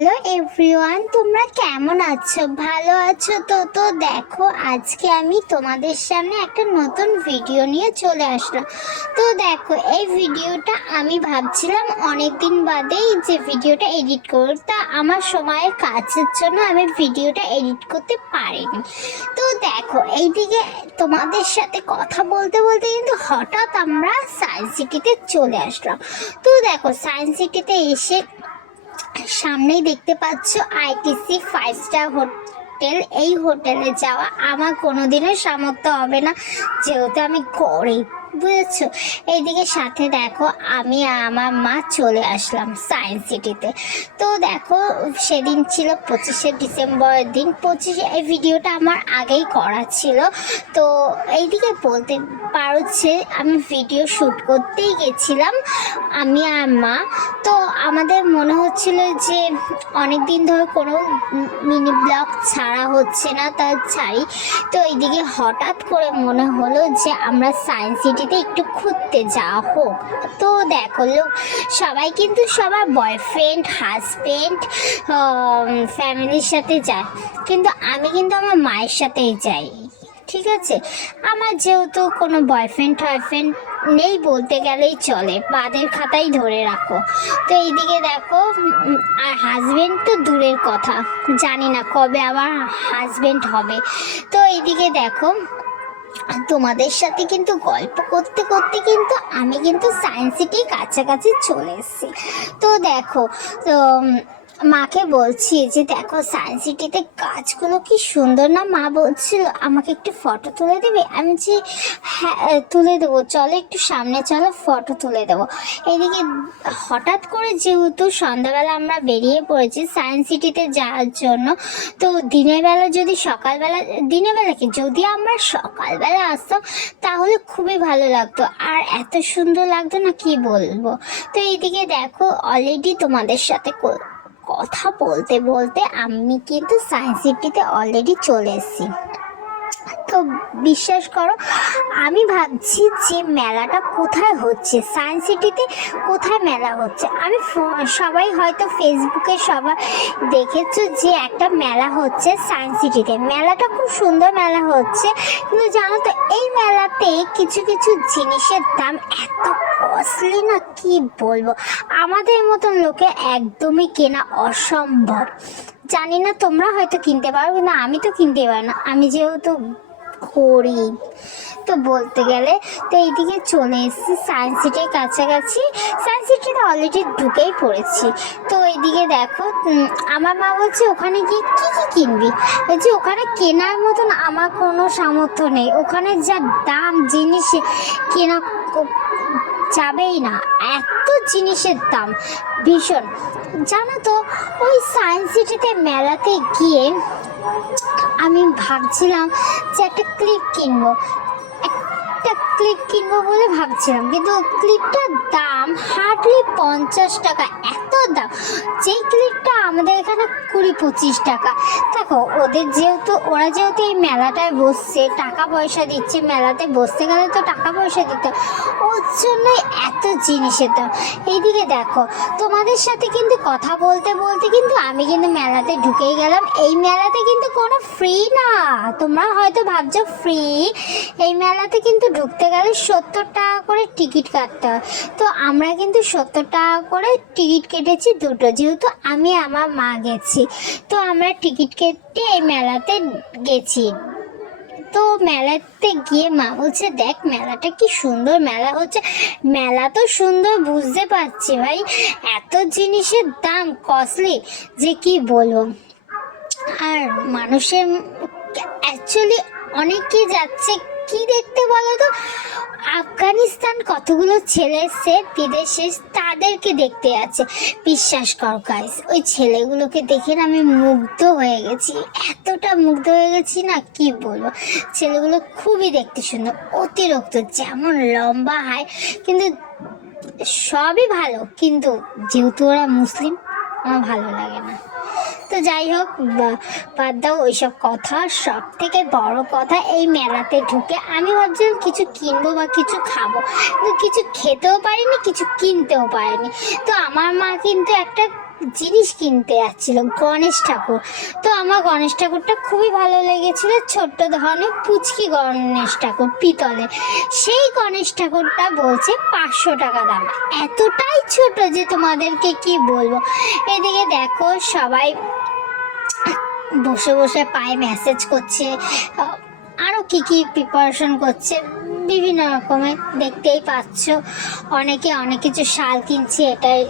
Hello everyone, তোমরা কেমন আছো? ভালো আছো তো দেখো, আজকে আমি তোমাদের সামনে একটা নতুন ভিডিও নিয়ে চলে আসলাম। তো দেখো, এই ভিডিওটা আমি ভাবছিলাম অনেক দিন বাদেই যে ভিডিওটা এডিট করব, তা আমার সময়ের কাজের জন্য আমি ভিডিওটা এডিট করতে পারিনি। তো দেখো, এইদিকে তোমাদের সাথে কথা বলতে বলতে কিন্তু হঠাৎ আমরা সায়েন্স সিটিতে চলে আসলাম। তো দেখো, সায়েন্স সিটিতে এসে সামনেই দেখতে পাচ্ছ আইটিসি 5 স্টার হোটেল। এই হোটেলে যাওয়া আমার কোনোদিনও সামর্থ্য হবে না, যেহেতু আমি গরিব, বুঝেছো। এইদিকে সাথে দেখো, আমি আর আমার মা চলে আসলাম সায়েন্স সিটিতে। তো দেখো, সেদিন ছিল 25শে ডিসেম্বরের দিন। এই ভিডিওটা আমার আগেই করা ছিল। তো এইদিকে বলতে পারো যে আমি ভিডিও শ্যুট করতেই গেছিলাম, আমি আর মা। তো আমাদের মনে হচ্ছিল যে অনেক দিন ধরে কোনো মিনি ব্লগ ছাড়া হচ্ছে না, তা ছাড়ি। তো এইদিকে হঠাৎ করে মনে হলো যে আমরা সায়েন্স সিটিতে একটু ঘুরতে যাওয়া হোক। তো দেখো, সবাই কিন্তু সবার বয়ফ্রেন্ড, হাজবেন্ড, ফ্যামিলির সাথে যায়, কিন্তু আমি কিন্তু আমার মায়ের সাথেই যাই। ঠিক আছে, আমার যেহেতু কোনো বয়ফ্রেন্ড টয়ফ্রেন্ড নেই বলতে গেলেই চলে, বাদের খাতাই ধরে রাখো। তো এইদিকে দেখো, আর হাজবেন্ড তো দূরের কথা, জানি না কবে আবার হাজবেন্ড হবে। তো এইদিকে দেখো, তোমাদের সাথে কিন্তু গল্প করতে করতে কিন্তু আমি কিন্তু সায়েন্স সিটির কাছাকাছি চলে এসেছি। তো দেখো, তো মাকে বলছি যে দেখো, সায়েন্স সিটিতে গাছগুলো কি সুন্দর না। মা বলছিল আমাকে একটু ফটো তুলে দেবে। আমি যে হ্যাঁ, তুলে দেবো, চলো একটু সামনে চলো, ফটো তুলে দেবো। এদিকে হঠাৎ করে যেহেতু সন্ধ্যাবেলা আমরা বেরিয়ে পড়েছি সায়েন্স সিটিতে যাওয়ার জন্য, তো দিনের বেলা দিনের বেলা কি, যদি আমরা সকালবেলা আসতাম তাহলে খুবই ভালো লাগতো, আর এত সুন্দর লাগতো না কি বলবো। তো এইদিকে দেখো, অলরেডি তোমাদের সাথে কথা বলতে বলতে আমি কিন্তু সায়েন্স সিটিতে অলরেডি চলে এসেছি। তো বিশ্বাস করো, আমি ভাবছি যে মেলাটা কোথায় হচ্ছে, সায়েন্স সিটিতে কোথায় মেলা হচ্ছে। আমি সবাই হয়তো ফেসবুকে সবাই দেখেছো যে একটা মেলা হচ্ছে সায়েন্স সিটিতে, মেলাটা খুব সুন্দর মেলা হচ্ছে। কিন্তু জানো তো, এই মেলাতে কিছু কিছু জিনিসের দাম এত কস্টলি না, কি বলবো। আমাদের মতন লোকে একদমই কেনা অসম্ভব। জানি না তোমরা হয়তো কিনতে পারো, কিন্তু আমি তো কিনতে পারি না, আমি যেহেতু করি। তো বলতে গেলে, তো এইদিকে চলে এসেছি সায়েন্স সিটির কাছাকাছি, সায়েন্স সিটিতে অলরেডি ঢুকেই পড়েছি। তো এইদিকে দেখো, আমার মা বলছে ওখানে গিয়ে কি কি কিনবি। বলছি ওখানে কেনার মতন আমার কোনো সামর্থ্য নেই, ওখানে যা দাম জিনিস কেনা যাবেই না, এত জিনিসের দাম ভীষণ। জানো তো, ওই সায়েন্স সিটিতে মেলাতে গিয়ে আমি ভাবছিলাম যে একটা ক্লিপ কিনবো বলে ভাবছিলাম, কিন্তু ক্লিপটার দাম হার্ডলি 50 টাকা, এত দাম। যেই ক্লিপটা আমাদের এখানে 20-25 টাকা। দেখো, ওরা যেহেতু এই মেলাটায় বসছে, টাকা পয়সা দিচ্ছে, মেলাতে বসতে গেলে তো টাকা পয়সা দিতে, ওর জন্যই এত জিনিসের দাম। এইদিকে দেখো, তোমাদের সাথে কিন্তু কথা বলতে বলতে কিন্তু আমি কিন্তু মেলাতে ঢুকেই গেলাম। এই মেলাতে কিন্তু কোনো ফ্রি না, তোমরা হয়তো ভাবছো ফ্রি। এই মেলাতে কিন্তু ঢুকতে গেলে 70 টাকা করে টিকিট কাটতে হয়। তো আমরা কিন্তু 70 টাকা করে টিকিট কেটেছি দুটো, যেহেতু আমি আমার মা গেছি। তো আমরা টিকিট কেটে এই মেলাতে গেছি। তো মেলাতে গিয়ে মা বলছে দেখ মেলাটা কি সুন্দর মেলা হচ্ছে। মেলা তো সুন্দর বুঝতে পারছি ভাই, এত জিনিসের দাম কস্টলি যে কি বলবো। আর মানুষের অ্যাকচুয়ালি অনেকে যাচ্ছে কি দেখতে বলো তো, আফগানিস্তান কতগুলো ছেলে এসছে বিদেশে, তাদেরকে দেখতে যাচ্ছে। বিশ্বাস করো গাইস, ওই ছেলেগুলোকে দেখে না আমি মুগ্ধ হয়ে গেছি, এতটা মুগ্ধ হয়ে গেছি না কি বলবো। ছেলেগুলো খুবই দেখতে সুন্দর, অতিরিক্ত, যেমন লম্বা হাই, কিন্তু সবই ভালো, কিন্তু যেহেতু ওরা মুসলিম আমার ভালো লাগে না। তো যাই হোক, বাদ দাও ওইসব কথা। সব থেকে বড় কথা, এই মেলাতে ঢুকে আমি ভাবছিলাম কিছু কিনবো বা কিছু খাবো, কিন্তু কিছু খেতেও পারিনি, কিছু কিনতেও পারিনি। তো আমার মা কিন্তু একটা জিনিস কিনতে যাচ্ছিল, গণেশ ঠাকুর। তো আমার গণেশ ঠাকুরটা খুবই ভালো লেগেছিল, ছোট্ট ধরনের পুচকি গণেশ ঠাকুর পিতলে। সেই গণেশ ঠাকুরটা বলছে 500 টাকা দাম, এতটাই ছোট যে তোমাদেরকে কি বলবো। এদিকে দেখো সবাই বসে বসে পায়ে মেসেজ করছে, আরও কি কি প্রিপারেশন করছে বিভিন্ন রকমের, দেখতেই পাচ্ছ। অনেকে অনেক কিছু শাল কিনছে, এটাই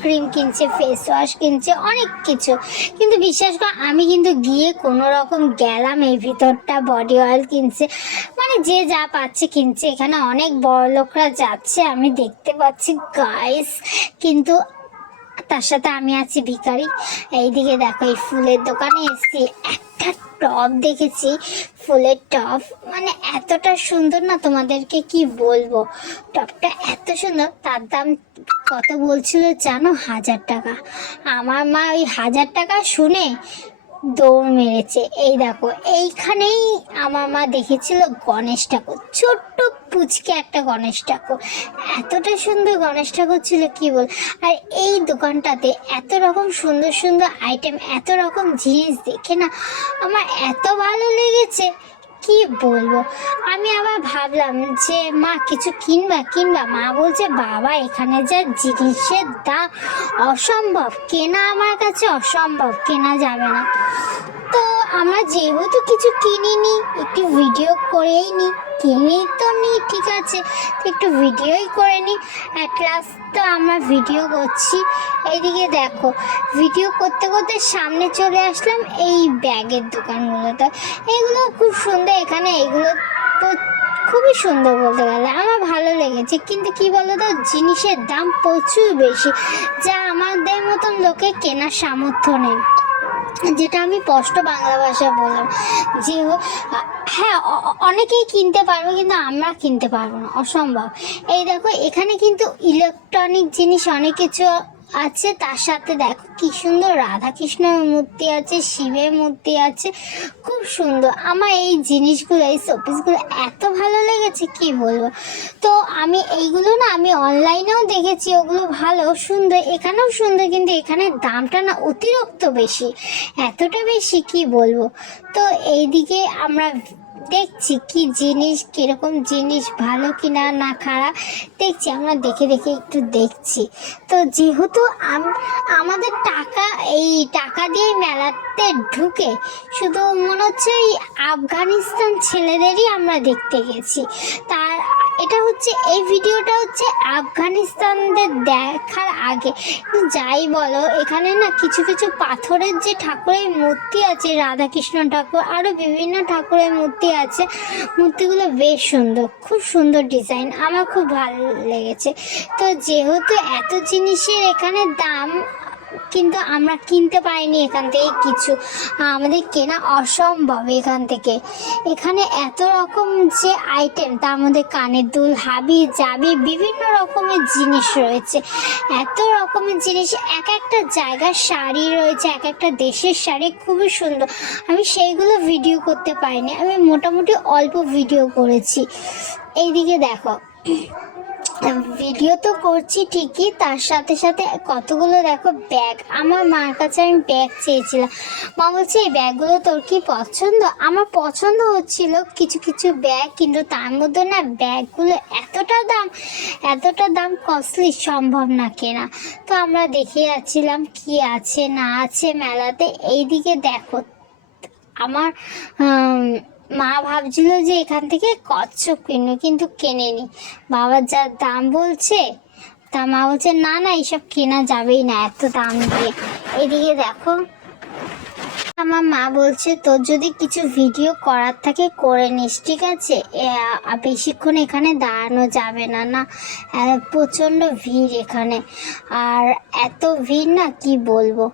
ক্রিম কিনছে, ফেস ওয়াশ কিনছে, অনেক কিছু। কিন্তু বিশ্বাস কর আমি কিন্তু গিয়ে কোনো রকম গেলাম এই ভিতরটা, বডি অয়েল কিনছে, মানে যে যা পাচ্ছে কিনছে। এখানে অনেক বড় লোকরা যাচ্ছে আমি দেখতে পাচ্ছি গাইস, কিন্তু তার সাথে আমি আছি ভিখারি। এইদিকে দেখো এই ফুলের দোকানে এসেছি, একটা টপ দেখেছি, ফুলের টপ, মানে এতটা সুন্দর না তোমাদেরকে কি বলবো। টপটা এত সুন্দর, তার দাম কত বলছিল জানো? 1000 টাকা। আমার মা ওই 1000 টাকা শুনে দৌড় মেরেছে। এই দেখো এইখানেই আমার মা দেখেছিল গণেশ ঠাকুর, ছোট্ট পুচকে একটা গণেশ ঠাকুর, এতটা সুন্দর গণেশ ঠাকুর ছিল কি বল। আর এই দোকানটাতে এত রকম সুন্দর সুন্দর আইটেম, এত রকম জিনিস দেখে না আমার এত ভালো লেগেছে কি বলবো। আমি আবার ভাবলাম যে মা কিছু কিনবা, মা বলছে বাবা এখানে যা জিনিসের দাম অসম্ভব, কেনা আমার কাছে অসম্ভব, কেনা যাবে না। তো আমরা যেহেতু কিছু কিনিনি, একটু ভিডিও করেই নি, কিনি তো নি ঠিক আছে, তো একটু ভিডিওই করে নি। অ্যাট লাস্ট তো আমরা ভিডিও করছি। এইদিকে দেখো ভিডিও করতে করতে সামনে চলে আসলাম এই ব্যাগের দোকানগুলোতে। এগুলো খুব সুন্দর, এখানে এগুলো তো খুবই সুন্দর বলতে গেলে, আমার ভালো লেগেছে। কিন্তু কি বলতো, জিনিসের দাম প্রচুর বেশি, যা আমাদের মতন লোকের কেনার সামর্থ্য নেই, যেটা আমি স্পষ্ট বাংলা ভাষায় বললাম। যে হ্যাঁ অনেকেই কিনতে পারবে, কিন্তু আমরা কিনতে পারবো না, অসম্ভব। এই দেখো এখানে কিন্তু ইলেকট্রনিক জিনিস অনেক কিছু আছে, তার সাথে দেখো কি সুন্দর রাধাকৃষ্ণের মূর্তি আছে, শিবের মূর্তি আছে, খুব সুন্দর। আমার এই জিনিসগুলো, এই শোপিসগুলো এত ভালো লেগেছে কি বলবো। তো আমি এইগুলো না আমি অনলাইনেও দেখেছি, ওগুলো ভালো সুন্দর, এখানেও সুন্দর, কিন্তু এখানে দামটা না অতিরিক্ত বেশি, এতটা বেশি কি বলবো। তো এইদিকে আমরা দেখছি কি জিনিস, কিরকম জিনিস, ভালো কিনা না খারাপ দেখছি, আমরা দেখে দেখে একটু দেখছি। তো যেহেতু আমাদের টাকা, এই টাকা দিয়ে মেলাতে ঢুকে শুধু মনে হচ্ছে এই আফগানিস্তান ছেলেদেরই আমরা দেখতে গেছি। তার এটা হচ্ছে, এই ভিডিওটা হচ্ছে আফগানিস্তানদের দেখার আগে। যাই বলো এখানে না কিছু কিছু পাথরের যে ঠাকুরের মূর্তি আছে, রাধাকৃষ্ণ ঠাকুর, আরও বিভিন্ন ঠাকুরের মূর্তি আছে, মূর্তিগুলো বেশ সুন্দর, খুব সুন্দর ডিজাইন, আমার খুব ভালো লেগেছে। তো যেহেতু এত জিনিসের এখানে দাম, কিন্তু আমরা কিনতে পারিনি এখান থেকে কিছু, আমাদের কেনা অসম্ভব এখান থেকে। এখানে এত রকম যে আইটেম, তার মধ্যে কানের দুল, হাবি জাবি, বিভিন্ন রকমের জিনিস রয়েছে, এত রকমের জিনিস, এক একটা জায়গার শাড়ি রয়েছে, এক একটা দেশের শাড়ি খুবই সুন্দর। আমি সেইগুলো ভিডিও করতে পারিনি, আমি মোটামুটি অল্প ভিডিও করেছি। এইদিকে দেখো ভিডিও তো করছি ঠিকই, তার সাথে সাথে কতগুলো দেখো ব্যাগ, আমার মার কাছে আমি ব্যাগ চেয়েছিলাম, মা বলছে এই ব্যাগগুলো তোর কি পছন্দ? আমার পছন্দ হচ্ছিল কিছু কিছু ব্যাগ, কিন্তু তার মধ্যে না ব্যাগগুলো এতটা দাম কস্টলি, সম্ভব না কেনা। তো আমরা দেখে যাচ্ছিলাম কি আছে না আছে মেলাতে। এইদিকে দেখো আমার মা ভাবছিল যে এখান থেকে কচ্ছপ কিনবে, কিন্তু কেনেনি, বাবার যা দাম বলছে, তা মা বলছে না না এইসব কেনা যাবেই না এত দাম দিয়ে। এদিকে দেখো আমার মা বলছে তোর যদি কিছু ভিডিও করার থাকে করে নিস, ঠিক আছে, বেশিক্ষণ এখানে দাঁড়ানো যাবে না, না প্রচণ্ড ভিড় এখানে, আর এত ভিড় না কি বলবো।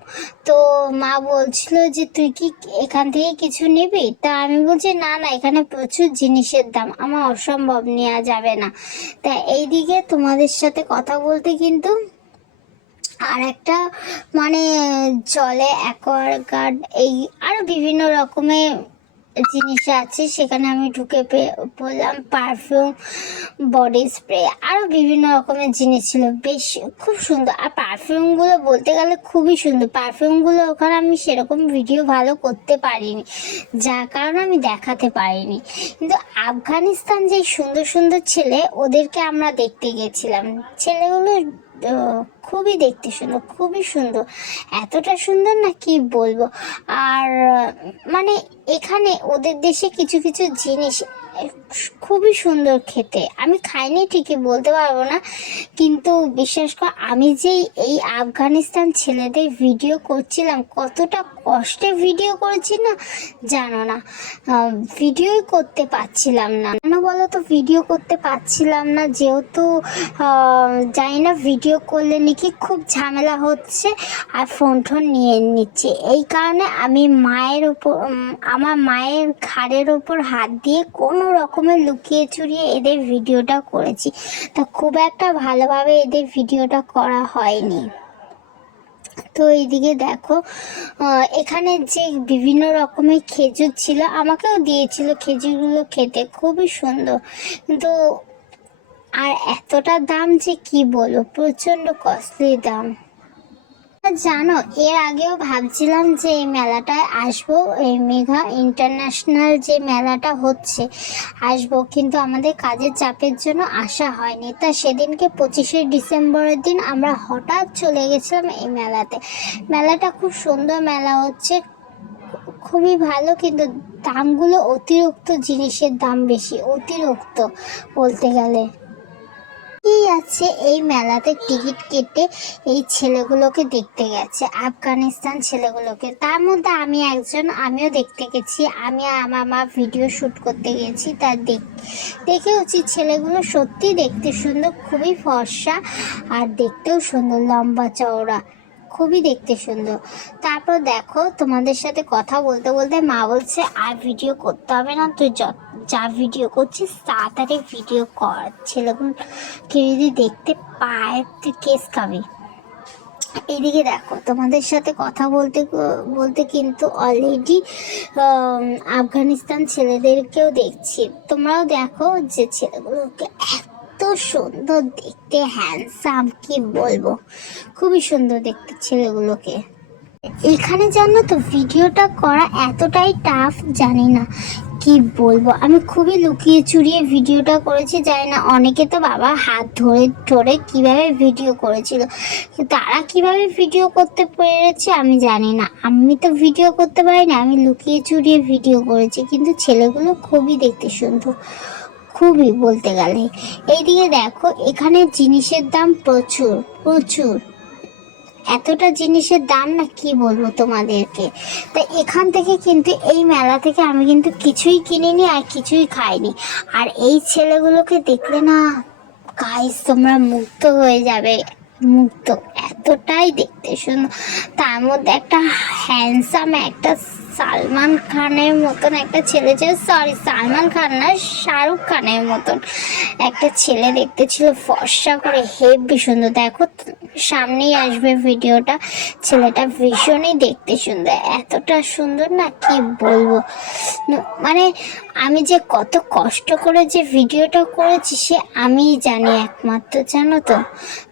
তো মা বলছিল যে তুই কি এখান থেকে কিছু নিবি? তা আমি বলছি না না এখানে প্রচুর জিনিসের দাম, আমার অসম্ভব, নেওয়া যাবে না। তা এইদিকে তোমাদের সাথে কথা বলতে কিন্তু আর একটা মানে জলে অ্যাকোয়াগার্ড, এই আরও বিভিন্ন রকমের জিনিস আছে, সেখানে আমি ঢুকে পড়লাম। পারফিউম, বডি স্প্রে, আরও বিভিন্ন রকমের জিনিস ছিল, বেশ খুব সুন্দর। আর পারফিউমগুলো বলতে গেলে খুবই সুন্দর। পারফিউমগুলো ওখানে আমি সেরকম ভিডিও ভালো করতে পারিনি, যার কারণে আমি দেখাতে পারিনি। কিন্তু আফগানিস্তান যে সুন্দর সুন্দর ছেলে, ওদেরকে আমরা দেখতে গেছিলাম। ছেলেগুলো খুবই দেখতে সুন্দর, খুবই সুন্দর, এতটা সুন্দর না কি বলবো। আর মানে এখানে ওদের দেশে কিছু কিছু জিনিস খুবই সুন্দর খেতে। আমি খাইনি ঠিকই, বলতে পারবো না, কিন্তু বিশ্বাস কর, আমি যেই এই আফগানিস্তান ছেলেদের ভিডিও করছিলাম, কতটা কষ্টে ভিডিও করেছি না, জানো না। ভিডিওই করতে পারছিলাম না, কেন বলো তো? ভিডিও করতে পারছিলাম না যেহেতু জানি না, ভিডিও করলে নাকি খুব ঝামেলা হচ্ছে আর ফোন নিয়ে নিচ্ছে। এই কারণে আমি আমার মায়ের ঘাড়ের ওপর হাত দিয়ে কোনো রকমের লুকিয়ে চুরিয়ে এদের ভিডিওটা করেছি। তা খুব একটা ভালোভাবে এদের ভিডিওটা করা হয়নি। তো এইদিকে দেখো, এখানে যে বিভিন্ন রকমের খেজুর ছিল, আমাকেও দিয়েছিল খেজুরগুলো খেতে, খুবই সুন্দর। কিন্তু আর এতটা দাম যে কি বলবো, প্রচণ্ড কস্টলি দাম। জানো, এর আগেও ভাবছিলাম যে এই মেলাটায় আসবো, এই মেঘা ইন্টারন্যাশনাল যে মেলাটা হচ্ছে আসবো, কিন্তু আমাদের কাজের চাপের জন্য আসা হয়নি। তা সেদিনকে 25শে ডিসেম্বরের দিন আমরা হঠাৎ চলে গেছিলাম এই মেলাতে। মেলাটা খুব সুন্দর মেলা হচ্ছে, খুবই ভালো, কিন্তু দামগুলো অতিরিক্ত, জিনিসের দাম বেশি, অতিরিক্ত বলতে গেলে। এই আছে এই মেলাতে টিকিট কেটে এই ছেলেগুলোকে দেখতে গেছে, আফগানিস্তান ছেলেগুলোকে। তার মধ্যে আমি একজন, আমিও দেখতে গেছি। আমি আমার মা ভিডিও শ্যুট করতে গেছি। তার দেখে উচিত, ছেলেগুলো সত্যি দেখতে সুন্দর, খুবই ফর্সা, আর দেখতেও সুন্দর, লম্বা চওড়া, খুবই দেখতে সুন্দর। তারপর দেখো, তোমাদের সাথে কথা বলতে বলতে মা বলছে আর ভিডিও করতে হবে না, তুই যা ভিডিও করছিস তাড়াতাড়ি ভিডিও কর, ছেলেগুলোকে যদি দেখতে পায় তুই কেস খাবি। এদিকে দেখো, তোমাদের সাথে কথা বলতে বলতে কিন্তু অলরেডি আফগানিস্তান ছেলেদেরকেও দেখছি। তোমরাও দেখো যে ছেলেগুলোকে এত সুন্দর দেখতে, হ্যান্ডসাম, কি বলবো, খুবই সুন্দর দেখতে ছেলেগুলোকে। এখানে জানো তো, ভিডিওটা করা এতটাই টাফ, জানি না কি বলবো। আমি খুবই লুকিয়ে চুরিয়ে ভিডিওটা করেছি, জানি না অনেকে তো বাবা হাত ধরে ধরে কিভাবে ভিডিও করেছিল, তারা কিভাবে ভিডিও করতে পেরেছে আমি জানি না। আমি তো ভিডিও করতে পারি না, আমি লুকিয়ে চুরিয়ে ভিডিও করেছি, কিন্তু ছেলেগুলো খুবই দেখতে সুন্দর, খুবই বলতে গেলে। এইদিকে দেখো, এখানে জিনিসের দাম প্রচুর প্রচুর, এতটা জিনিসের দাম না কি বলবো তোমাদেরকে। তাই এখান থেকে কিন্তু, এই মেলা থেকে আমি কিন্তু কিছুই কিনিনি আর কিছুই খাইনি। আর এই ছেলেগুলোকে দেখলে না গাইস, তোমরা মুগ্ধ হয়ে যাবে, মুগ্ধ, এতটাই দেখতে সুন্দর। তার মধ্যে একটা হ্যান্ডসাম, একটা সালমান খানের মতন একটা ছেলে ছিল, সরি সালমান খান না, শাহরুখ খানের মতন একটা ছেলে দেখতে ছিল, ফর্সা করে, হেবি সুন্দর। দেখো সামনেই আসবে ভিডিওটা, ছেলেটা ভীষণই দেখতে সুন্দর, এতটা সুন্দর না কি বলবো। মানে আমি যে কত কষ্ট করে যে ভিডিওটা করেছি সে আমিই জানি একমাত্র, জানো তো।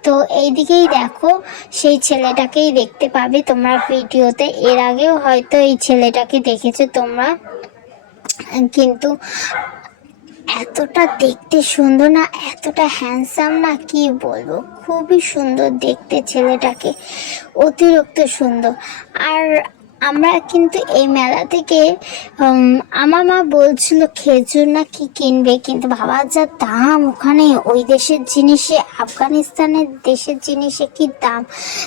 তো এইদিকেই দেখো, সেই ছেলেটাকেই দেখতে পাবে তোমরা ভিডিওতে। এর আগেও হয়তো এই ছেলেটাকে দেখেছো তোমরা, কিন্তু এতটা দেখতে সুন্দর না, এতটা হ্যান্ডসাম না কি বলবো, খুবই সুন্দর দেখতে ছেলেটাকে, অতিরিক্ত সুন্দর। আর আমরা কিন্তু এই মেলা থেকে আমার মা বলছিল খেজুর না কি কিনবে, কিন্তু বাবা যা দাম ওখানে, ওই দেশের জিনিসে, আফগানিস্তানের দেশের জিনিসে কি দাম।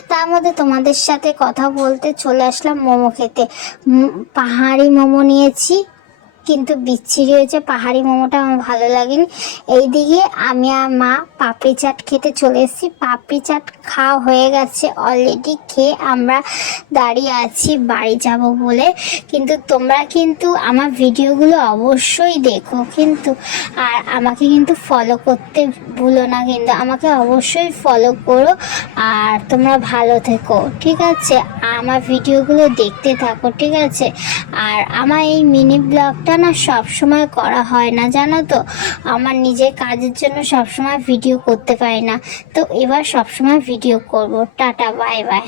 তার মধ্যে তোমাদের সাথে কথা বলতে চলে আসলাম মোমো খেতে। পাহাড়ি মোমো নিয়েছি, কিন্তু বিচ্ছিরি হয়েছে, পাহাড়ি মোমোটা আমার ভালো লাগেনি। এইদিকে আমি আর মা পাপড়ি চাট খেতে চলে এসেছি। পাপড়ি চাট খাওয়া হয়ে গেছে অলরেডি, খেয়ে আমরা দাঁড়িয়ে আছি বাড়ি যাব বলে। কিন্তু তোমরা কিন্তু আমার ভিডিওগুলো অবশ্যই দেখো কিন্তু, আর আমাকে কিন্তু ফলো করতে ভুলো না, কিন্তু আমাকে অবশ্যই ফলো করো। আর তোমরা ভালো থেকো, ঠিক আছে? আমার ভিডিওগুলো দেখতে থাকো, ঠিক আছে? আর আমার এই মিনি ব্লগটা না সব সময় করা হয় না, জানো তো। আমার নিজের কাজের জন্য সব সময় ভিডিও করতে পারি না, তো এবার সব সময় ভিডিও করব। Tata, bye bye.